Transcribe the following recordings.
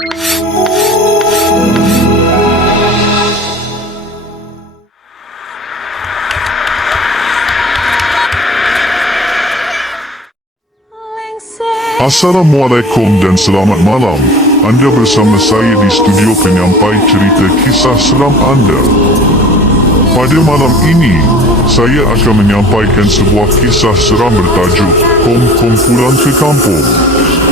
Assalamualaikum dan selamat malam. Anda bersama saya di studio penyampai cerita kisah seram anda. Pada malam ini, saya akan menyampaikan sebuah kisah seram bertajuk Kong Kong Pulang ke Kampung.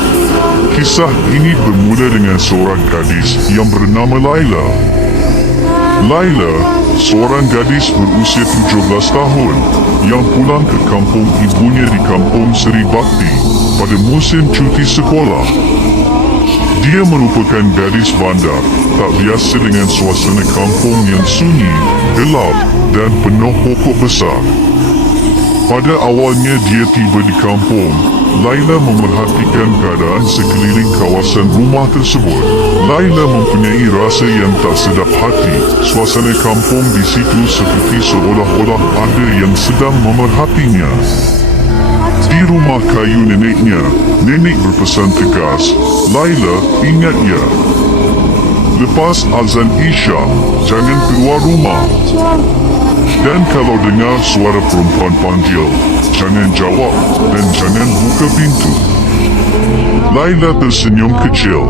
Kisah ini bermula dengan seorang gadis yang bernama Laila. Laila, seorang gadis berusia 17 tahun yang pulang ke kampung ibunya di kampung Seri Bakti pada musim cuti sekolah. Dia merupakan gadis bandar, tak biasa dengan suasana kampung yang sunyi, gelap dan penuh pokok besar. Pada awalnya dia tiba di kampung, Laila memerhatikan keadaan sekeliling kawasan rumah tersebut. Laila mempunyai rasa yang tak sedap hati. Suasana kampung di situ seperti seolah-olah ada yang sedang memerhatinya. Di rumah kayu neneknya, nenek berpesan tegas, Laila ingat ya. Lepas azan Isya, jangan keluar rumah. Dan kalau dengar suara perempuan panggil, jangan jawab dan jangan buka pintu. Laila tersenyum kecil.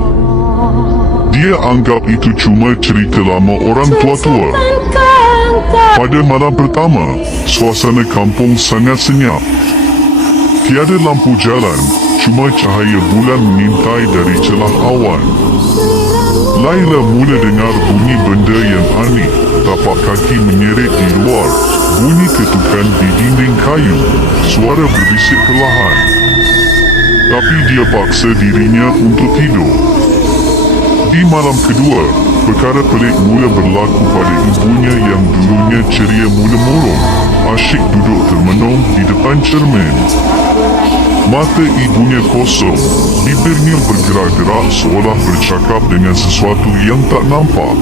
Dia anggap itu cuma cerita lama orang tua-tua. Pada malam pertama, suasana kampung sangat senyap. Tiada lampu jalan, cuma cahaya bulan mengintai dari celah awan. Laila mula dengar bunyi benda yang aneh. Tapak kaki menyeret di luar. Bunyi ketukan di dinding kayu. Suara berbisik perlahan. Tapi dia paksa dirinya untuk tidur. Di malam kedua, perkara pelik mula berlaku pada ibunya yang dulunya ceria mula murung. Asyik duduk termenung di depan cermin. Mata ibunya kosong, bibirnya bergerak-gerak seolah bercakap dengan sesuatu yang tak nampak.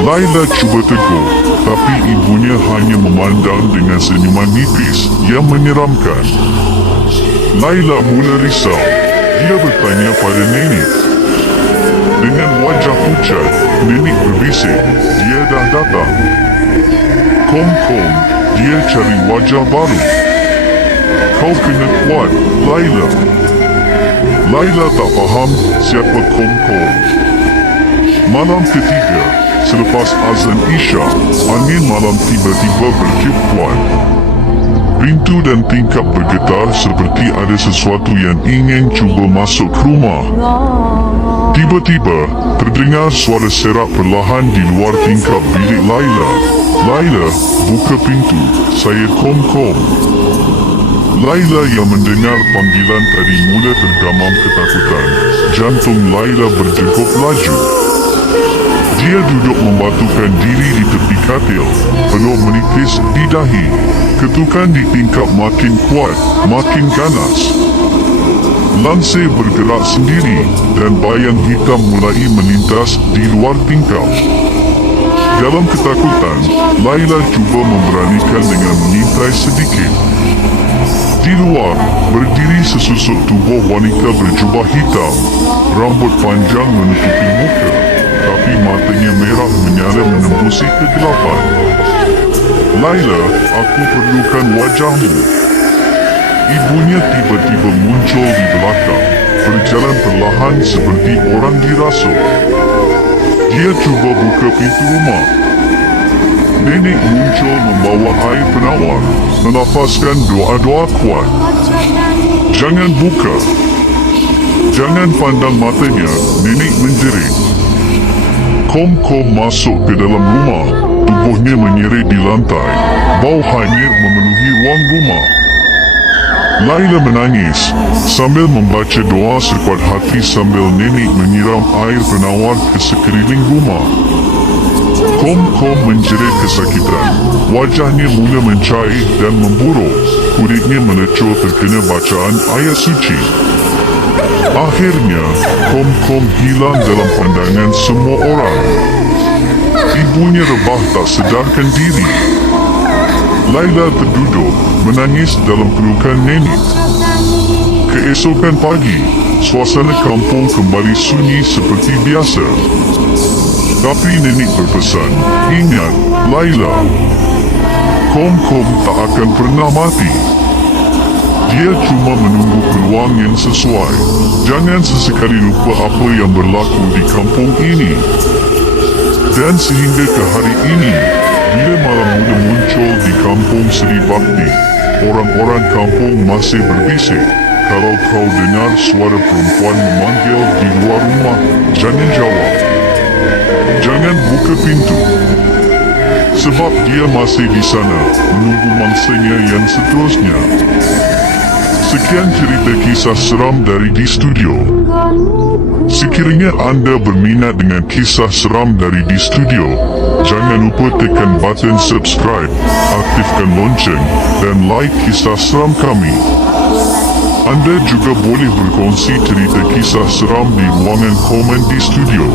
Laila cuba tegur, tapi ibunya hanya memandang dengan senyuman nipis yang menyeramkan. Laila mula risau. Dia bertanya pada nenek. Dengan wajah pucat, nenek berbisik, dia dah datang. Kong-kong, dia cari wajah baru. Kau kena kuat, Laila. Laila tak faham siapa Kong. Malam ketiga, selepas azan Isya, angin malam tiba-tiba bertiup kuat. Pintu dan tingkap bergetar seperti ada sesuatu yang ingin cuba masuk rumah. Tiba-tiba, terdengar suara serak perlahan di luar tingkap bilik Laila. Laila, buka pintu. Saya Kong. Laila yang mendengar panggilan tadi mula tergamam ketakutan. Jantung Laila berdegup laju. Dia duduk membatukan diri di tepi katil, penuh menipis di dahi. Ketukan di tingkap makin kuat, makin ganas. Lansir bergerak sendiri dan bayang hitam mulai melintas di luar tingkap. Dalam ketakutan, Laila cuba memberanikan dengan mengintai sedikit. Di luar, berdiri sesusuk tubuh wanita berjubah hitam. Rambut panjang menutupi muka, tapi matanya merah menyala menembusi kegelapan. Laila, aku perlukan wajahmu. Ibunya tiba-tiba muncul di belakang, berjalan perlahan seperti orang dirasuk. Dia cuba buka pintu rumah. Nenek muncul membawa air penawar, menafaskan doa-doa kuat. Jangan buka. Jangan pandang matanya, nenek menjerit. Kom-kom masuk ke dalam rumah, tubuhnya menyeret di lantai. Bau hanyir memenuhi ruang rumah. Laila menangis sambil membaca doa sekuat hati sambil nenek menyiram air penawar ke sekeliling rumah. Kom-kom menjerit kesakitan. Wajahnya mula mencair dan memburuk. Kulitnya melecur terkena bacaan ayat suci. Akhirnya, Kom-kom hilang dalam pandangan semua orang. Ibunya rebah tak sedarkan diri. Laila terduduk, menangis dalam pelukan nenek. Keesokan pagi, suasana kampung kembali sunyi seperti biasa. Tapi nenek berpesan, ingat, Laila, Kom-kom tak akan pernah mati. Dia cuma menunggu peluang yang sesuai. Jangan sesekali lupa apa yang berlaku di kampung ini. Dan sehingga ke hari ini, bila malam muda muncul di kampung Seri Bakti, orang-orang kampung masih berbisik. Kalau kau dengar suara perempuan memanggil di luar rumah, jangan jawab. Jangan buka pintu. Sebab dia masih di sana menunggu mangsanya yang seterusnya. Sekian cerita kisah seram dari di studio. Sekiranya anda berminat dengan kisah seram dari di studio, jangan lupa tekan button subscribe, aktifkan lonceng dan like kisah seram kami. Anda juga boleh berkongsi cerita kisah seram di ruangan komen di studio.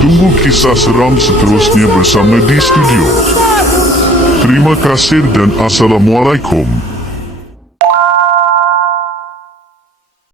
Tunggu kisah seram seterusnya bersama di studio. Terima kasih dan Assalamualaikum.